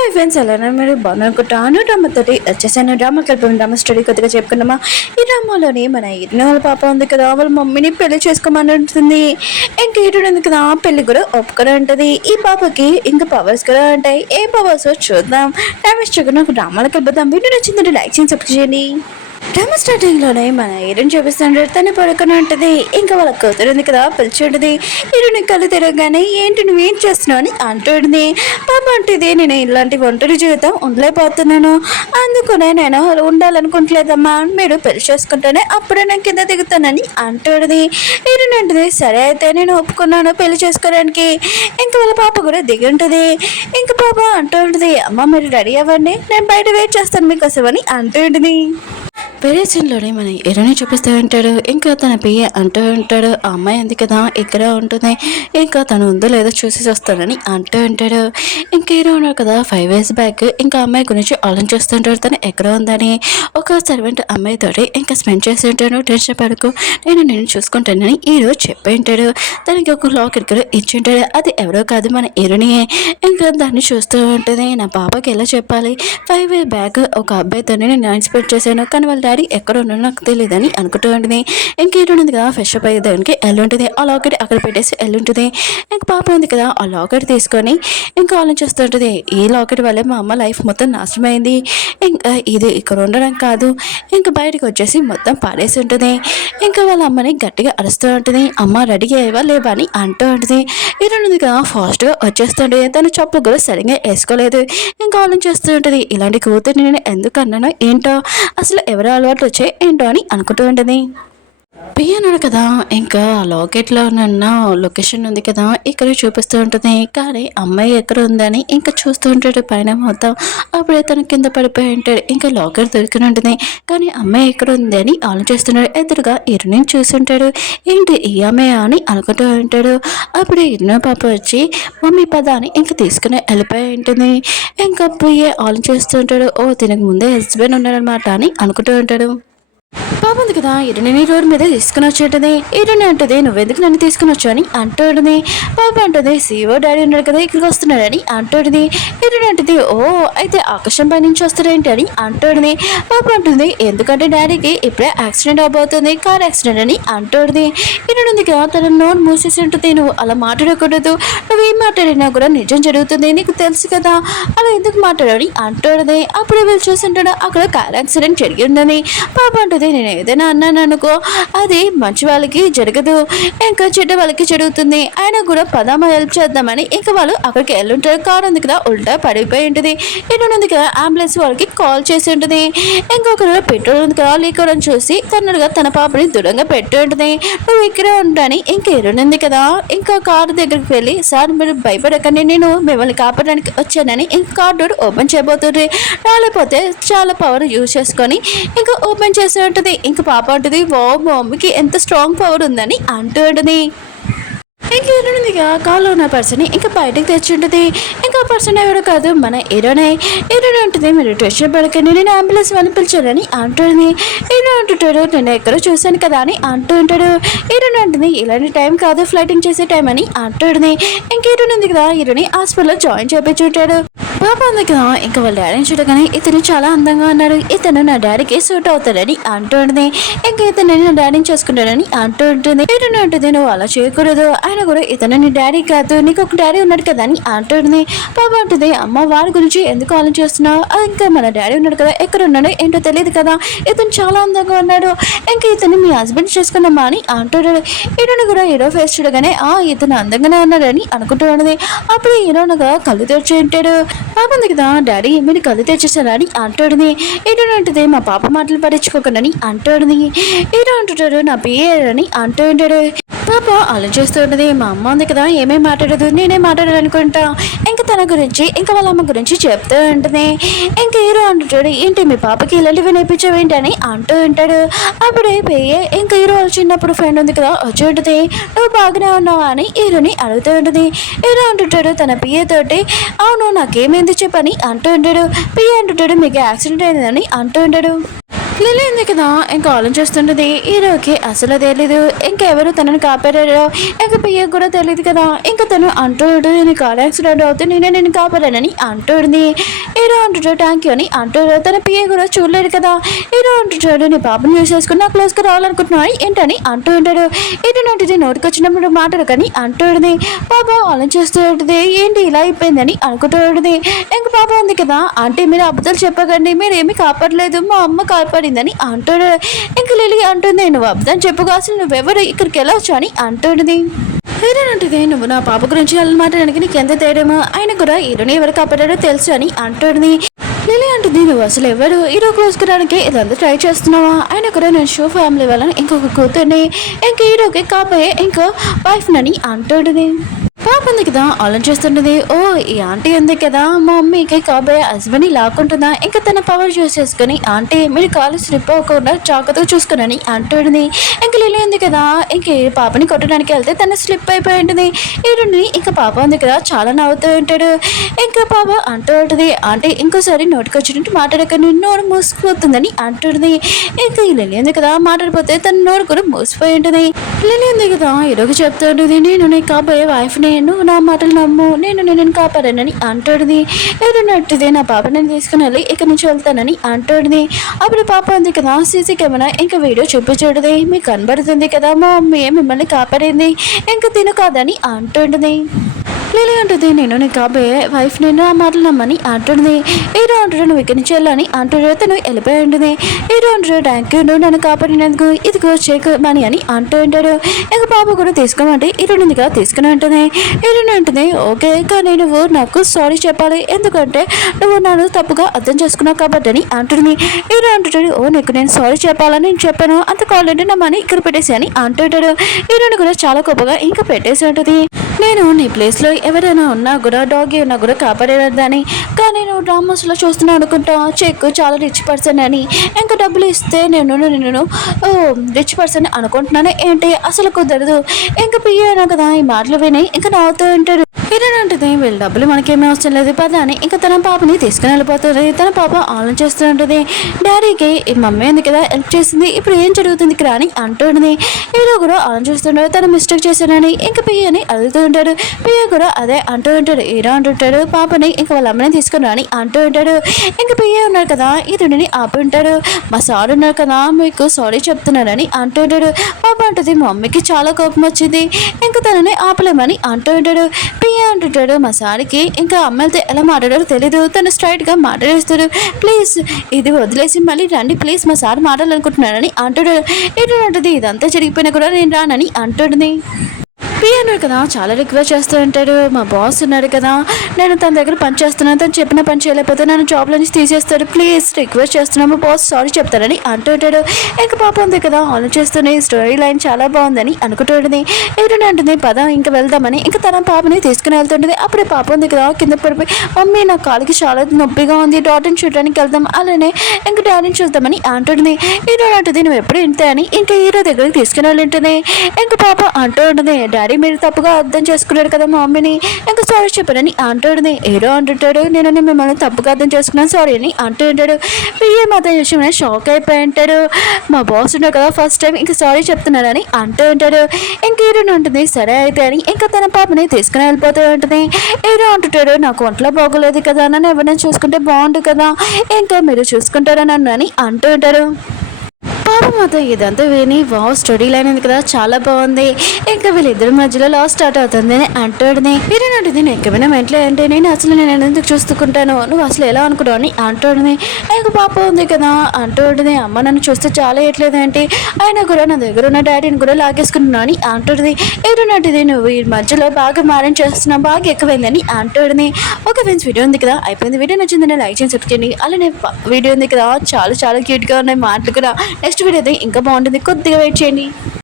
Hi friends, అలానే మీరు బాగున్నానుకుంటాను. డ్రామాతోటి వచ్చేసాను. డ్రామా కలిపి డ్రామా స్టోరీ కొద్దిగా చెప్పుకున్నామా. ఈ డ్రామాలోని మన ఇరిన వాళ్ళ పాప ఉంది కదా, వాళ్ళ మమ్మీని పెళ్లి చేసుకోమని ఉంటుంది. ఇంక ఇటు ఉంది కదా, పెళ్లి కూడా ఒప్పుకొని ఉంటుంది. ఈ పాపకి ఇంకా పవర్స్ కూడా ఉంటాయి. ఏ పవర్స్ చూద్దాం. టైం ఇష్టం నాకు డ్రామాలకు వెళ్ళిపోతాం. వీడియో నచ్చిందంటే లైక్ చేసి సబ్స్క్రైబ్ చేయండి. డ్రామా స్టార్టింగ్ లోనే మన హీరోని చూపిస్తుంటాడు. తను పడుకుని ఉంటుంది. ఇంకా వాళ్ళ కూతురు ఉంది కదా, పిలిచి ఉంటుంది. హీరోని కళ్ళు తిరగగానే ఏంటి నువ్వేం చేస్తున్నావు అని అంటుంది. పాప అంటుంది, నేను ఇలాంటి ఒంటరి జీవితం ఉండలేకపోతున్నాను, అందుకనే నేను ఉండాలనుకుంటలేదమ్మా, మీరు పెళ్లి చేసుకుంటేనే అప్పుడే నేను కింద దిగుతానని అంటుంది. హీరోని అంటుంది, సరే అయితే నేను ఒప్పుకున్నాను పెళ్లి చేసుకోవడానికి. ఇంకా వాళ్ళ పాప కూడా దిగి ఉంటుంది. ఇంకా పాప అంటూ ఉంటుంది, అమ్మ మీరు రెడీ అవ్వండి, నేను బయట వెయిట్ చేస్తాను మీకోసం అని అంటుంది. వేరే సీన్లోనే మన హీరోని చూపిస్తూ ఉంటాడు. ఇంకా తన పియ్య అంటూ ఉంటాడు, ఆ అమ్మాయి ఉంది కదా ఇక్కడ ఉంటుంది, ఇంకా తను ఉందో లేదో చూసి వస్తానని అంటూ ఉంటాడు. ఇంకా హీరో ఉన్నారు కదా 5 years బ్యాక్ ఇంకా అమ్మాయి గురించి ఆలోచిస్తుంటాడు. తను ఎక్కడ ఉందని ఒక సర్వెంట్ అమ్మాయితోటి ఇంకా స్పెండ్ చేసి ఉంటాడు. టెన్షన్ పడకు, నేను చూసుకుంటానని హీరో చెప్పి ఉంటాడు. తనకి ఒక లాకెట్ కూడా ఇచ్చి ఉంటాడు. అది ఎవరో కాదు మన హీరోనియే. ఇంకా దాన్ని చూస్తూ ఉంటుంది. నా పాపకి ఎలా చెప్పాలి, 5 years బ్యాక్ ఒక అబ్బాయితో నేను ఎక్స్పెక్ట్ చేశాను, కానీ వాళ్ళ డాడీ ఎక్కడ ఉన్నాడో నాకు తెలియదని అనుకుంటూ ఉంటుంది. ఇంకేంటుంది కదా ఫ్రెష్ అప్ అయ్యేదానికి ఎల్లుంటుంది. ఆ లాకెట్ అక్కడ పెట్టేసి ఎల్లుంటుంది. ఇంక పాప ఉంది కదా, ఆ లాకెట్ తీసుకొని ఇంకా ఆలోచిస్తుంటుంది, ఈ లాకెట్ వల్లే మా అమ్మ లైఫ్ మొత్తం నాశనమైంది, ఇంకా ఇది ఇక్కడ ఉండడం కాదు, ఇంకా బయటకు వచ్చేసి మొత్తం పాడేసి ఉంటుంది. ఇంకా వాళ్ళ అమ్మని గట్టిగా అరుస్తూ ఉంటుంది. అమ్మ రెడీ అయ్యేవా లేవా అని అంటూ ఉంటుంది. ఇరుంది కదా ఫాస్ట్గా వచ్చేస్తుంటుంది. తను చెప్పు కూడా సరిగ్గా వేసుకోలేదు. ఇంకా ఆలోచిస్తూ ఉంటుంది, ఇలాంటి కూతురు నేను ఎందుకు అన్నానో ఏంటో, అసలు ఎవరు అలవాటు వచ్చే ఏంటో అని అనుకుంటూ ఉంటుంది. పియ్యన్నాడు కదా, ఇంకా లాకెట్లో ఉన్న లొకేషన్ ఉంది కదా ఇక్కడ చూపిస్తూ ఉంటుంది. కానీ అమ్మాయి ఎక్కడ ఉందని ఇంకా చూస్తూ ఉంటాడు పైన మొత్తం. అప్పుడే తను కింద పడిపోయి ఉంటాడు. ఇంకా లాకెట్ దొరికిన ఉంటుంది. కానీ అమ్మాయి ఎక్కడ ఉంది అని ఆలోచిస్తున్నాడు. ఎదురుగా ఇరుని చూస్తుంటాడు. ఏంటి ఈ అమ్మాయి అని అనుకుంటూ ఉంటాడు. అప్పుడే ఇరున పాప వచ్చి మమ్మీ పద అని ఇంకా తీసుకుని వెళ్ళిపోయి ఉంటుంది. ఇంకా పోయే ఆలోచిస్తుంటాడు. ఓ తినకు ముందే హస్బెండ్ ఉన్నాడనమాట అని అనుకుంటూ ఉంటాడు. పాప ఉంది కదా, ఇరుని రోడ్డు మీద తీసుకుని వచ్చేటది. ఇరుని అంటుంది, నువ్వెందుకు నన్ను తీసుకుని వచ్చావు అని అంటుంది. పాప అంటుంది, సీఓ డాడీ ఉన్నాడు కదా ఇక్కడికి వస్తున్నాడని అంటుంది. ఇరుని అంటుంది, ఓ అయితే ఆకాశం పై నుంచి వస్తాడేంటి అని అంటుంది. పాప అంటుంది, ఎందుకంటే డాడీకి ఇప్పుడే యాక్సిడెంట్ అవబోతుంది, కార్ యాక్సిడెంట్ అని అంటుంది. ఇరుని ఉంది కదా, తన నోరు మూసేసి ఉంటుంది, నువ్వు అలా మాట్లాడకూడదు, నువ్వేం మాట్లాడినా కూడా నిజం జరుగుతుంది, నీకు తెలుసు కదా, అలా ఎందుకు మాట్లాడని అంటుంది. అప్పుడే వీళ్ళు చూస్తుంటాడు అక్కడ కార్ యాక్సిడెంట్ జరిగి ఉందని. పాప అంటుంది, నేను ఏదైనా అన్నాను అనుకో అది మంచి వాళ్ళకి జరగదు, ఇంకా చెడ్డ వాళ్ళకి జరుగుతుంది, ఆయన కూడా పదామ హెల్ప్ చేద్దామని ఇంకా వాళ్ళు అక్కడికి వెళ్ళుంటారు. కార్ ఉంది కదా ఉల్టా పడిపోయి ఉంటుంది. ఉంది కదా అంబులెన్స్ వాళ్ళకి కాల్ చేసి ఉంటుంది. ఇంకొకరు పెట్రోల్ ఉంది కదా లీక్ అవ్వడం చూసి తొందరగా తన పాపని దూరంగా పెట్టి ఉంటుంది. నువ్వు ఇక్కడే ఉంటాని ఇంకా ఎరునుంది కదా ఇంకా కారు దగ్గరికి వెళ్ళి, సార్ మీరు భయపడకండి, నేను మిమ్మల్ని కాపాడడానికి వచ్చానని ఇంకా కార్ డోర్ ఓపెన్ చేయబోతుంది. రాలేకపోతే చాలా పవర్ యూజ్ చేసుకొని ఇంకా ఓపెన్ చేసి ఉంటుంది. ఇంకా పాప ఉంటుంది, ఓ మమ్మీకి ఎంత స్ట్రాంగ్ పవర్ ఉందని అంటూ ఉంటుంది. ఇంకా హీరోనిదిగా కాల్లో ఉన్న పర్సన్ ఇంకా బయటకు తెచ్చి ఉంటుంది. ఇంకా పర్సన్ ఎవరో కాదు మన హీరోనే. హీరోని ఉంటుంది, మీరు టెన్షన్ పడకండి, నేను అంబులెన్స్ వాళ్ళని పిలిచానని అంటుంది. హీరో అంటుంటాడు, నేను ఎక్కడో చూశాను కదా అని అంటూ ఉంటాడు. హీరోని ఉంటుంది, ఇలాంటి టైం కాదు ఫ్లైటింగ్ చేసే టైం అని అంటుంది. ఇంక హీరోని ఉంది కదా, హీరోని హాస్పిటల్లో జాయిన్ చేయించుంటాడు. పాప ఉంది కదా, ఇంకా వాళ్ళ డాడీని చూడగానే ఇతను చాలా అందంగా ఉన్నాడు, ఇతను నా డాడీకి సూట్ అవుతాడని అంటుంది. ఇంకా ఇతను నా డాడీని చేసుకుంటాడని అంటూ ఉంటుంది. హీరోని ఉంటుంది, నువ్వు అలా చేయకూడదు, ఆయన కూడా ఇతను నీ డాడీ కాదు, నీకు ఒక డాడీ ఉన్నాడు కదా అని అంటుంది. పాప అంటుంది, అమ్మ వారి గురించి ఎందుకు ఆలోచిస్తున్నావు, ఇంకా మన డాడీ ఉన్నాడు కదా, ఎక్కడ ఉన్నాడో ఏంటో తెలియదు కదా, ఇతను చాలా అందంగా ఉన్నాడు, ఇంకా ఇతను మీ హస్బెండ్ చేసుకున్నామా అని అంటాడు. హీరోని కూడా హీరో ఫేస్ చూడగానే ఇతను అందంగానే ఉన్నాడని అనుకుంటూ ఉన్నది. అప్పుడు హీరోనుగా కళ్ళు తెరిచి ఉంటాడు. పాప ఉంది కదా, డాడీ మీరు కళ్ళు తెచ్చేసారా అని అంటాడుని. హీరో అంటుంది, మా పాప మాటలు పట్టించుకోకండి అంటాడుని. హీరో అంటుంటాడు, నా పిఏర్ అని అంటూ ఉంటాడు. పాప ఆలోచిస్తూ ఉన్నది, మా అమ్మ ఉంది కదా ఏమేమి మాట్లాడదు, నేనే మాట్లాడాలనుకుంటా, ఇంకా తన గురించి ఇంకా వాళ్ళ అమ్మ గురించి చెప్తూ ఉంటుంది. ఇంకా హీరో అంటుంటాడు, ఏంటి మీ పాపకి ఇలాంటివి నేర్పించావేంటి అని అంటూ ఉంటాడు. అప్పుడే పేయే ఇంకా హీరో చిన్నప్పుడు ఫ్రెండ్ ఉంది కదా వచ్చి ఉంటుంది, నువ్వు బాగానే ఉన్నావా అని హీరోని అడుగుతూ ఉంటుంది. హీరో అంటుంటాడు తన పిఏ తోటి, అవును నాకేమైంది చెప్పని అంటూ ఉంటాడు. పిఏ అంటుంటాడు, మీకు యాక్సిడెంట్ అయిందని అంటూ ఉంటాడు. లిల్లీ ఉంది కదా ఇంకా ఆలోచిస్తుంటది. హీరోకి అసలు తెలీదు ఇంకెవరు తనని కాపాడారో, ఇంక పియ్య కూడా తెలియదు కదా. ఇంకా తను అంటూ ఉంటుంది, నేను కార్ యాక్సిడెంట్ అవుతుంది నేను కాపాడానని అంటుంది. హీరో అంటుంటాడు థ్యాంక్ యూ అని అంటాడు. తన పియ్య కూడా చూడలేడు కదా. హీరో అంటుంటాడు, నీ పాపను యూస్ చేసుకుని నా క్లోజ్గా రావాలనుకుంటున్నాను ఏంటని అంటూ ఉంటాడు. ఏంటంటే నోటికి వచ్చినప్పుడు మాటలు కానీ అంటూ ఉంటుంది. పాప ఆలోచిస్తూ ఉంటుంది, ఏంటి ఇలా అయిపోయిందని అనుకుంటూ ఉంటుంది. ఇంక పాప ఉంది కదా, అంటే మీరు అబద్ధాలు చెప్పకండి, మీరు ఏమీ కాపాడలేదు, మా అమ్మ కాపాడిందని అంటాడు. ఇంక లిల్లీ అంటుంది, నువ్వు అబద్ధం చెప్పుగా, అసలు నువ్వెవరు ఇక్కడికి వెళ్ళవచ్చు అని అంటుంది. హీరోనంటుంది, నువ్వు నా పాప గురించి అలా మాట్లాడడానికి నీకు ఎంత తేడమో, ఆయన కూడా హీరోని ఎవరు కాపాడాడో తెలుసు అని అంటుంది. లిల్లీ అంటుంది, నువ్వు అసలు ఎవరు హీరో కోసుకోవడానికి ఇదంతా ట్రై చేస్తున్నావా, ఆయన కూడా నేను షో ఫ్యామిలీ వాళ్ళని ఇంకొక కూతుర్ని ఇంక హీరోకి కాబోయే ఇంకో వైఫ్ నని అంటుంది. పాప ఉంది కదా ఆలోచిస్తుంటది, ఓ ఈ ఆంటీ ఉంది కదా మా మమ్మీకి కాబోయే హస్బెండ్ లాక్కుంటుందా, ఇంకా తన పవర్ యూస్ చేసుకుని ఆంటీ మీరు కాలు స్లిప్ అవ్వకుండా జాగ్రత్తగా చూసుకుని అంటుంది. ఇంక లిల్లీ ఉంది కదా ఇంక పాపని కొట్టడానికి వెళ్తే తన స్లిప్ అయిపోయి ఉంటుంది. ఈడుని ఇంకా పాప ఉంది కదా చాలా నవ్వుతూ ఉంటాడు. ఇంకా పాప అంటూ ఉంటుంది, అంటే ఇంకోసారి నోటికి వచ్చినట్టు మాట్లాడక నోరు మూసిపోతుందని అంటుంది. ఇంకా ఈ లిల్లీ ఉంది కదా మాట్లాడిపోతే తన నోరు కూడా మూసిపోయి ఉంటుంది. లిల్లీ ఉంది కదా ఈరోజు చెప్తూ ఉంటుంది, నేను నీ కాబోయే వైఫ్ని, నువ్వు నా మాటలు నమ్ము, నేను కాపాడానని అంటాడుది. ఎవరున్నట్టుది నా పాప నేను తీసుకుని వెళ్ళి ఇక్కడి నుంచి వెళ్తానని అంటాడుది. అప్పుడు పాప ఉంది కదా సీసీ కెమెరా ఇంకా వీడియో చూపించుడుది, మీకు కనబడుతుంది కదా మా మమ్మీ మిమ్మల్ని కాపాడింది ఇంకా తిను కాదని అంటుంటుంది. లిల్లీ అంటుంది, నేను నీ కాబోయే వైఫ్ నేను ఆ మాటలు నమ్మని అంటుంది. హీరో అంటాడు, నువ్వు ఇక్కడి నుంచి వెళ్ళని అంటాడు. తను వెళ్ళిపోయి ఉంటుంది. హీరో అంటాడు, థ్యాంక్ యూ నువ్వు నన్ను కాపాడినందుకు, ఇదిగో చెక్ మనీ అని అంటూ ఉంటాడు. ఇంకా పాప కూడా తీసుకోమంటే హీరోని కదా తీసుకుని ఉంటుంది. హీరోని అంటుంది, ఓకే కానీ నువ్వు నాకు సారీ చెప్పాలి, ఎందుకంటే నువ్వు నన్ను తప్పుగా అర్థం చేసుకున్నావు కాబట్టి అని అంటుంది. హీరో అంటాడు, ఓ నీకు నేను సారీ చెప్పాలని నేను చెప్పాను, అంత కావాలంటే నా మనీ ఇక్కడ పెట్టేసి అని అంటుంటాడు. హీరోని కూడా చాలా గొప్పగా ఇంకా పెట్టేసి ఉంటుంది. నేను నీ ప్లేస్లో ఎవరైనా ఉన్నా కూడా డాగీ ఉన్నా కూడా కాపాడేదని, కానీ నువ్వు డ్రామాస్లో చూస్తున్నావు అనుకుంటా చెక్ చాలా రిచ్ పర్సన్ అని, ఇంకా డబ్బులు ఇస్తే నేను రిచ్ పర్సన్ అనుకుంటున్నాను ఏంటి, అసలు కుదరదు. ఇంకా పియ్యాను కదా ఈ మాటలు విని ఇంకా నవ్వుతూ ఉంటాడు. హీరోయిన్ అంటుంది, వీళ్ళ డబ్బులు మనకేమీ అవసరం లేదు పద అని ఇంకా తన పాపని తీసుకుని వెళ్ళిపోతుంది. తన పాప ఆలోచిస్తూ ఉంటుంది, డాడీకి ఈ మమ్మీ ఉంది కదా హెల్ప్ చేసింది, ఇప్పుడు ఏం జరుగుతుంది ఇక్కడ అని అంటుంది. హీరో కూడా ఆలోచిస్తుంటాడు, తను మిస్టేక్ చేశానని ఇంకా పియ్యని అడుగుతూ ఉంటాడు. పియ్య కూడా అదే అంటూ ఉంటాడు. హీరో అంటుంటాడు, పాపని ఇంకా వాళ్ళ అమ్మని తీసుకుని రాని అంటూ ఉంటాడు. ఇంకా పియ్య ఉన్నారు కదా ఈ రెండుని ఆపి ఉంటాడు. మా సార్ ఉన్నారు కదా మీకు సారీ చెప్తున్నారని అంటూ ఉంటాడు. పాప అంటుంది, మా మమ్మీకి చాలా కోపం వచ్చింది ఇంకా తనని ఆపలేమని అంటూ ఉంటాడు. పియ్య అంటుంటాడు, మా సార్కి ఇంకా అమ్మాయిలతో ఎలా మాట్లాడారో తెలీదు, తను స్ట్రైట్గా మాట్లాడేస్తాడు, ప్లీజ్ ఇది వదిలేసి మళ్ళీ రండి ప్లీజ్ మా సార్ మాట్లాడాలనుకుంటున్నాడని అంటాడు. ఏంటంటుంది, ఇదంతా జరిగిపోయినా కూడా నేను రానని అంటుంది. అన్నాడు కదా చాలా రిక్వెస్ట్ చేస్తూ ఉంటాడు, మా బాస్ ఉన్నాడు కదా నేను తన దగ్గర పని చేస్తున్నాను, తను చెప్పిన పని చేయలేకపోతే నన్ను జాబ్లో నుంచి తీసేస్తాడు, ప్లీజ్ రిక్వెస్ట్ చేస్తున్నాము బాస్ సారీ చెప్తారని అంటూ ఉంటాడు. ఇంకా పాప ఉంది కదా ఆలోచిస్తూనే స్టోరీ లైన్ చాలా బాగుందని అనుకుంటూ ఉంటుంది. ఎవరైనా అంటుంది, పద ఇంకా వెళ్దామని ఇంకా తన పాపని తీసుకుని వెళ్తుంటుంది. అప్పుడే పాప ఉంది కదా కింద పడిపోయి, మమ్మీ నా కాలికి చాలా నొప్పిగా ఉంది, డాడీని చూడడానికి వెళ్దాం, అలానే ఇంకా డాడీని చూద్దామని అంటుంది. హీరో అంటుంది, నువ్వు ఎప్పుడు ఇంతే అని ఇంకా హీరో దగ్గరికి తీసుకుని వెళ్ళి ఉంటుంది. ఇంకా పాప అంటూ ఉంటుంది, డాడీ మీరు తప్పుగా అర్థం చేసుకున్నాడు కదా మా మమ్మీని ఇంకా సారీ చెప్పారని అంటుంటుంది. హీరో అంటుంటాడు, నేను మిమ్మల్ని తప్పుగా అర్థం చేసుకున్నాను సారీ అని అంటూ ఉంటాడు. పియ్య మాత్రం విషయం షాక్ అయిపోయి ఉంటాడు, మా బాస్ ఉన్నాడు కదా ఫస్ట్ టైం ఇంకా సారీ చెప్తున్నారని అంటూ ఉంటాడు. ఇంక హీరో ఉంటుంది, సరే అయితే అని ఇంకా తన పాపని తీసుకుని వెళ్ళిపోతూ ఉంటుంది. హీరో అంటుంటాడు, నాకు ఒంట్లో బాగోలేదు కదా, నన్ను ఎవరైనా చూసుకుంటే బాగుంటుంది కదా, ఇంకా మీరు చూసుకుంటారా నన్ను అని అంటూ ఉంటారు. పాప మాత్రం ఇదంతా విని వావ్ స్టోరీ లైన్ ఉంది కదా చాలా బాగుంది, ఇంకా వీళ్ళిద్దరి మధ్యలో లాస్ట్ స్టార్ట్ అవుతుంది అని అంటాడుని. మీరేనంటే నేను ఎక్కడైనా మెంట్లో అంటే నేను ఎందుకు చూసుకుంటాను, నువ్వు అసలు ఎలా అనుకున్నావు అని అంటాడుని. ఇంకా పాప ఉంది కదా అంటాడుని, అమ్మ నన్ను చూస్తే చాలా వేయట్లేదు ఏంటి, అయినా కూడా నా దగ్గర ఉన్న డాడీని కూడా లాగేసుకుంటున్నావు అని అంటాడుది. ఏదోనంటిది నువ్వు ఈ మధ్యలో బాగా మారం చేస్తున్నావు, బాగా ఎక్కువైందని అంటాడుని. ఓకే ఫ్రెండ్స్ వీడియో ఉంది కదా అయిపోయింది, వీడియో నచ్చిందని లైక్ చేసి సబ్స్క్రైబ్ చేయండి. అలానే వీడియో ఉంది కదా చాలా చాలా క్యూట్గా ఉన్నాయి మాటలు కూడా, నెక్స్ట్ వీడియో అయితే ఇంకా బాగుంటుంది, కొద్దిగా వెయిట్ చేయండి.